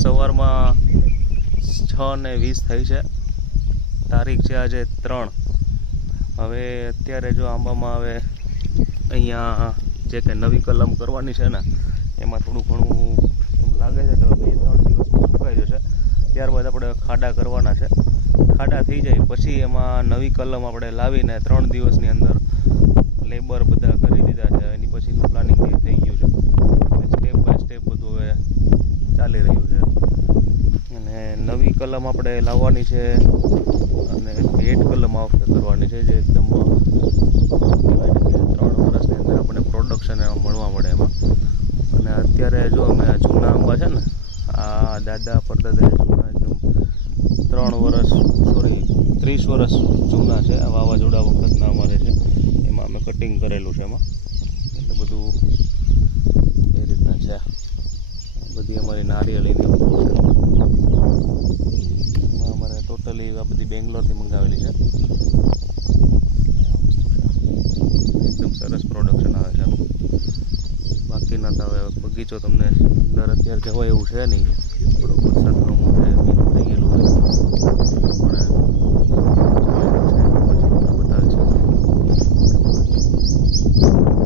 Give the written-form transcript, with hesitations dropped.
સવારમાં 6:20 થઈ છે. તારીખ છે આજે 3. હવે અત્યારે જો આંબામાં હવે અહીંયા જે કે નવી કલમ કરવાની છે ને એમાં થોડું ઘણું એમ લાગે છે કે 2-3 દિવસમાં સુકાઈ જશે. ત્યારબાદ આપણે ખાડા કરવાના છે. ખાડા થઈ જાય પછી એમાં નવી કલમ આપણે લાવીને 3 દિવસની અંદર લેબર બધા કરી દીધા છે. એની પછીનું પ્લાનિંગ થઈ ગયું છે. સ્ટેપ બાય સ્ટેપ બધું હવે ચાલી રહ્યું છે. અને નવી કલમ આપણે લાવવાની છે અને 8 કલમ આ વખતે કરવાની છે, જે એકદમ 3 વર્ષની અંદર આપણને પ્રોડક્શન મળવા મળે એમાં. અને અત્યારે જો અમે જૂના આંબા છે ને, આ દાદા પરદાદા જૂના એકદમ 30 વર્ષ જૂના છે. આ વાવાઝોડા વખતના અમારે છે, એમાં અમે કટિંગ કરેલું છે એમાં. એટલે બધું એ રીતના છે. બધી અમારી નારિયેળીની એમાં અમારે ટોટલી આ બધી બેંગ્લોરથી મંગાવેલી છે. એકદમ સરસ પ્રોડક્શન આવે છે. બાકીના તો હવે બગીચો તમને અંદર અત્યારે જવાય એવું છે નહીં, થોડોક